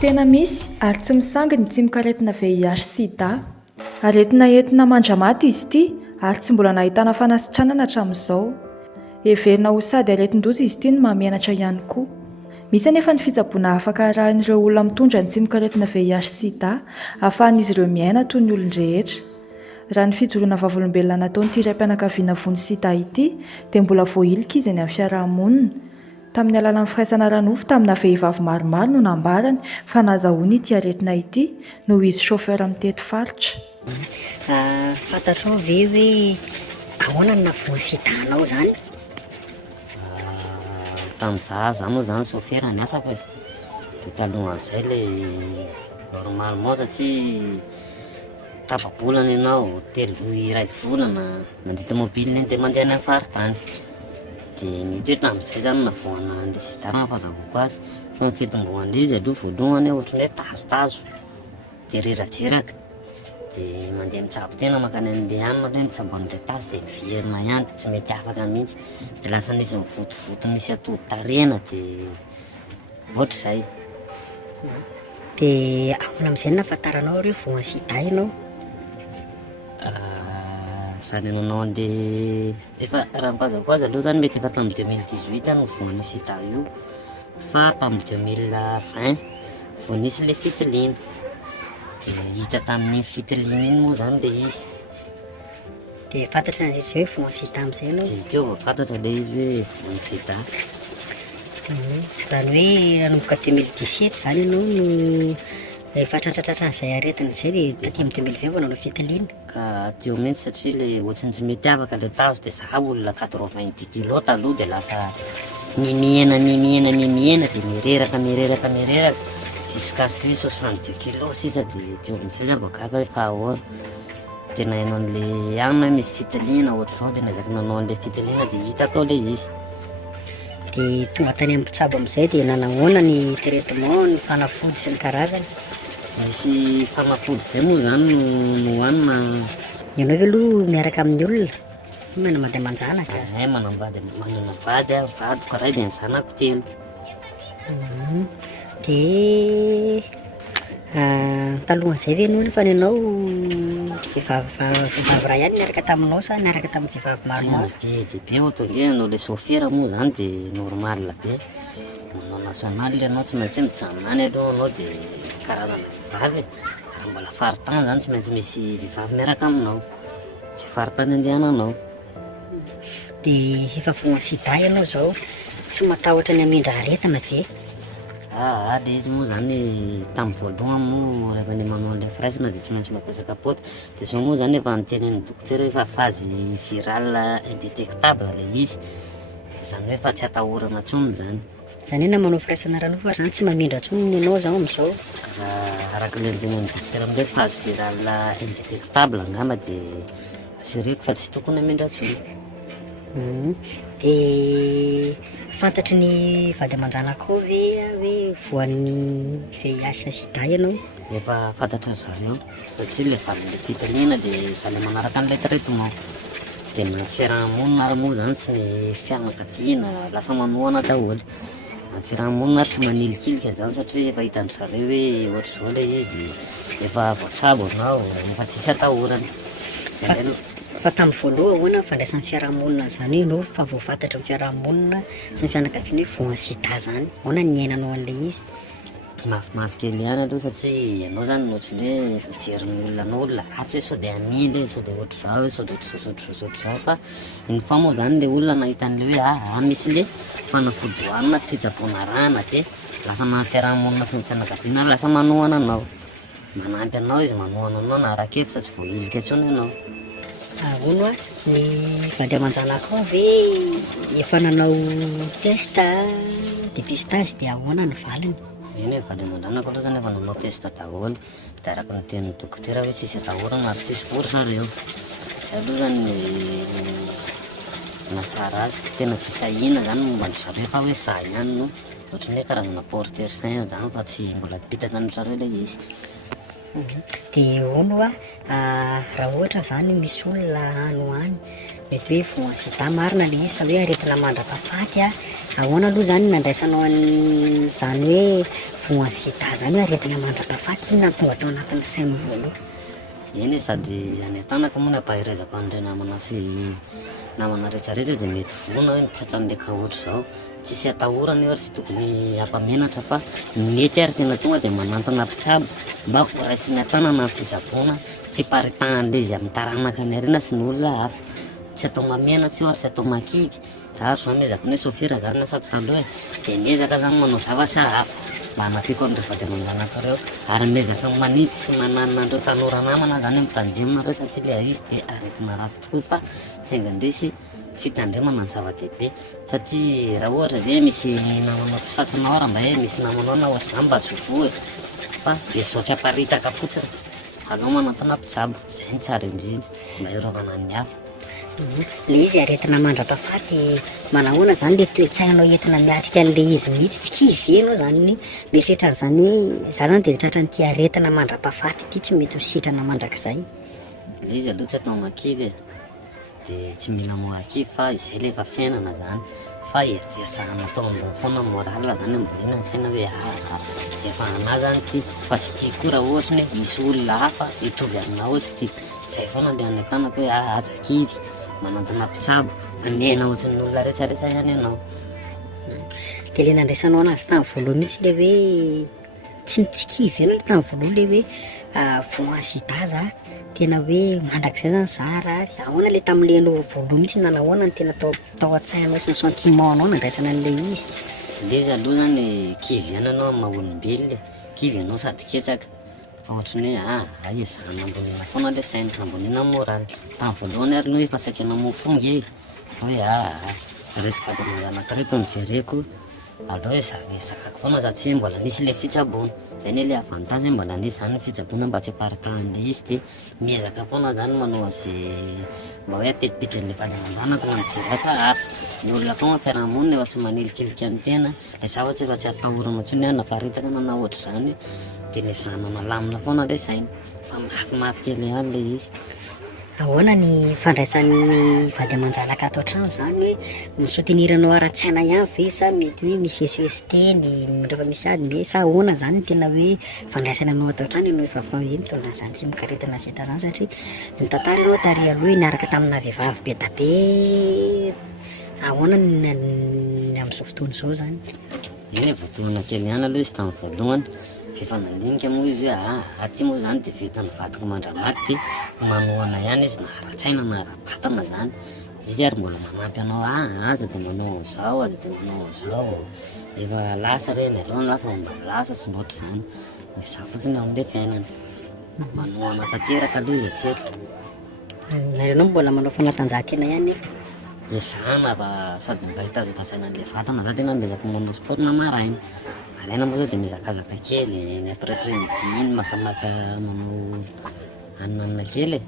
Tena misy ary tsy misangany tsy mikaretina VIH sida. Aretina entina mandramaty izy ity ary tsy mbola nahitana fanasitranana hatramin'izao. Heverina ho sady aretin-doza izy ity no mahamenatra ihany koa. Misy anefa ny fitsaboana afaka arahin'ireo olona mitondra ny tsy mikaretina VIH sida ahafahan'izy ireo miaina toy ny olon-drehetra. Raha ny fijoroana vavolombelona nataon'ity raim-pianakaviana vony sida ity dia mbola voailika izy any amin'ny fiarahamonina. Tamin'ny alalan'ny firaisana ranofo tamina vehivavy maromaro no nambarany fa nahazahoany ity aretina ity noho izy chauffeur mitety faritra. Fantatrao ve hoe ahoana no navony sitanao zany? Tamin'izaho moa zany chauffeur ny asako e. Dia talohan'izay ilay normalement satria tapa-bolana ianao, iray volana mandita mobile iny dia mandeha any amin'ny faritany. Dia mety hoe tamin'izay zany navoana an'ilay sida raha fahazahoko azy. Fa ny fitomboan'ilay izy aloha voalohany ohatran'ny hoe tazotazo dia reratreraka. Dia mandeha mitsabo tena makany an'ilay hanina hoe mitsabo an'ilay tazo dia miverina ihany dia tsy mety afaka mihitsy. Dia lasa nisy mivotovoto misy atody-tarehana dia ohatr'izay. Dia ahoana amin'izay no nahafantaranao hoe voana sida ianao? Zany nanao an'ilay efa raha ny fahazahoko azy aloha zany mety efa tamin'ny 2018 no voana sida io, fa tamin'ny 2020 vao nisy ilay fitiliana. Dia hita tamin'ny fitiliana iny moa zany ilay izy. Dia fantatra ny hoe voana sida amin'izay ianao? Dia teo vao fantatra ilay izy hoe voana sida. Zany hoe nanomboka 2017 zany ianao no efa tratratratra an'izay aretina izay dia taty amin'ny 2020 vao nanao fitiliana. Ka teo mihitsy satria ilay ohatrany tsy mety afaka ilay tazo dia zaho olona 90 kilo taloha dia lasa mimihena dia mireraka jusqu'à ce hoe 62 kilo sisa dia teo amin'izay zany vao gaga hoe fa ahoana. Dia nahaino an'ilay hanina misy fitiliana ohatr'izao dia niezaka nanao an'ilay fitiliana dia hita tao ilay izy. Dia tonga tany amin'ny mpitsabo amin'izay dia nanahoana ny traitement, ny fanafody sy ny karazany? Misy fanafody izay moa zany no hohanina. Ianao ve aloha miaraka amin'ny olona? Manana mady aman-janaka? Manana vady aho, vadiko ray dia ny zanako 3. Dia talohan'izay ve noana fa ny anao vehivavy ray ihany miaraka taminao sa miaraka tamin'ny vehivavy maromaro? Be ohatran'hoe anao ilay chauffeur moa zany dia normal be. Manao national ianao tsy maintsy mijanona any aloha anao dia karazana vehivavy. Raha mbola faritany zany tsy maintsy misy vehivavy miaraka aminao, tsy faritany andehananao. Dia efa voana sida ianao zao, tsy matahotra ny hamindra aretina ve? Ilay izy moa zany tamin'ny voalohany moa rehefa ny manao an'ilay firaisana dia tsy maintsy mampiasaka paoty. Dia zao moa zany efa nitenen'ny dokotera hoe efa phase virale indétectable ilay izy. Izany hoe efa tsy atahorana intsony zany. Zany hoe na manao firaisana ranofo fa zany tsy mamindra intsony ianao zao amin'izao? Araka ilay nitenen'ny dokotera amin'ilay phase virale indétectable angamba dia assureko fa tsy tokony hamindra intsony. Dia fantatry ny vady aman-janako ve hoe voan'ny VIH sida ianao? Efa fantatra zareo satria ilay vadin'ilay fitiliana dia izany manaraka an'ilay traitement. Dia na fiarahamonina ary moa zany sy ny fianakaviana lasa manohana daholo. Na fiarahamonina ary tsy manilikilika zany satria efa hitan'ny zareo hoe ohatr'izao ilay izy, efa voatsabo anao, efa tsisy atahorana. Fa tamin'ny voaloha ahoana ny fandraisan'ny fiarahamonina zany ianao fa vao fantatra ny fiarahamonina sy ny fianakaviana hoe voana sida zany, ahoana ny iainanao an'ilay izy? Mafimafy kely ihany aloha satria ianao zany ohatran'ny hoe fijerin'ny olona anao olona hatsy hoe sao dia amily, sao dia ohatr'izao hoe sao dia ohatr'izao fa une fois moa zany ilay olona nahita an'ilay hoe misy ilay fanafody hohanina sy fitsaboana rana dia lasa na fiarahamonina sy ny fianakaviana lasa manohana anao. Manampy anao izy manohana anao na arak'efitra tsy voailika intsony ianao. Ahoana ny vady aman-janako ve efa nanao test dépistage dia ahoana ny valiny? Eny vady aman-dranako aloha zany efa nanao test daholo dia araka ny tenin'ny dokotera hoe tsisy atahorana ary tsisy vory zareo. Izay aloha zany nahatsara azy, tena tsy sahiana zany momba ny zareo fa hoe za ihany no ohatran'ny hoe karazana porteur sain zany fa tsy mbola bitaka ny zareo ilay izy. De ono raha ohatra zany misy olona ano any mety hoe fo sida marina le izy fa hoe aretina mandrapahafaty ahoana aloha zany nandraisanao zany hoe voa sida zany hoe aretina mandrapahafaty iny natonga tao anatin'ny saina voaloha. Eny sady any an-tanaka moa napahirezako an'ireo namana sy namana rehetrarehetra zay mety voana hoe mitsatran'le ka ohatra zao tsisy atahorana io ary tsy tokony hampamenatra fa mety ary tena tonga de manantona mpitsabo mba ho raisiny an-tanana ny fitsaboana tsy paritahan'le izy amin'ny taranaka ny arena sy ny olona hafa tsy atao mamenatra io ary tsy atao makivy. Zary zao mezaka hoe sofira zary nasako taloha de mezaka zany manao zavatra hafa mba hanafiko an'ireo vady aman-janakareo ary mezaka manitsy sy mananina andreo tanora namana zany mitanjemina reo satria le izy de aretina ratsy tokoa fa sainga indrisy fitandremana ny zava-dehibe satria raha ohatra ve misy namanao tsy satrinao raha mba hoe misy namanao na ohatra zany mba tsy voe fa de zao tsy aparitaka fotsiny anao manantona mpitsabo zay ny tsara indrindra mba hiarovana ny hafa. Le izy aretina mandrapahafaty manahoana zany le toe-tsainao entina miatrika an'le izy mihitsy tsy kivy anao zany ny mieritreritra zany hoe za zany de tratran'ity aretina mandrapahafaty ity tsy mety ho sitrana mandrakizay. Le izy aloha tsy atao makivy de tsy mila mora kivy fa izay le efa fiainana zany fa erzesahana atao ambony foana moral zany ambolena ny saina hoe efa ana zany ty fa tsy tia koa raha ohatra hoe misy olona hafa hitovy aminao ohatsy ty zay foana le any an-tanako hoe azakivy manantona mpitsabo fa miaina ohatry ny olona rehetrarehetra ihany ianao. De le nandraisanao anazy tamin'ny voaloha mihitsy le hoe tsy kivy ianao le tamin'ny voaloha le hoe voa sida za tena hoe mandrakizay zany zara ary ahoana le tamin'le anao voaloha mihitsy nanahoana ny tena tao an-tsainao sy ny sentiment anao nandraisana an'le izy. Le izy aloha zany kivy ihany anao amin'ny maha-olombelona kivy anao sady ketsaka fa ohatrany hoe ay zany ambonina foana le saina ambonina moraly tamin'ny voalohany ary no efa saika namofongy hoe reto vady aman-janaka ny jereko aloha hoe zakako foana satria mbola nisy le fitsaboana zay ne le avantage mbola nisy zany fitsaboana mba tsy aparitahan'le izy de miezaka foana zany manao zay mba hoe apetipetrin'le vady aman-janako na mijerasa hafa ny olona koa fiarahamonina efa tsy manelikeliky amin'ny tena le zavatsy efa tsy atahorana ntsony naparitaka na ohatra zany de le zanana lamina foana le saina fa mafimafy kely ihany le izy. Ahoana ny fandraisan'ny vady aman-janaka ato an-trano zany hoe misoteniranao ara-tsaina ihany ve sa mety hoe misy SOS teny rehefa misy ady me sa ahoana zany tena hoe fandraisana anao ato an-trano ianao efa mitondra zany tsy mikaretina zeta zany satria ny tantara ianao tary aloha niaraka tamina vehivavy be da be ahoana ny amin'izao fotoana izao zany. Eny votoana kely ihany aloha izy tamin'ny voalohany efa nandinika moa izy hoe aty moa zany de vitany vadiko mandramaty de manohana ihany izy na ara-tsaina na ara-batana zany izy ary mbola manampy anao aza de manao an'izao aza de manao an'izao efa lasa reny aloha lasa mba lasa sy loatra zany misa fotsiny amin'le fiainana manohana tanteraka aloha izy atsetra. Ianao mbola manao fanatanjahantena ihany nefa Esana fa sady mba hitazatasana an'le vatana za tena mezaka manao sport na maraina alaina moa zao de mizakazaka kely ny après midi iny makamaka manao anina kely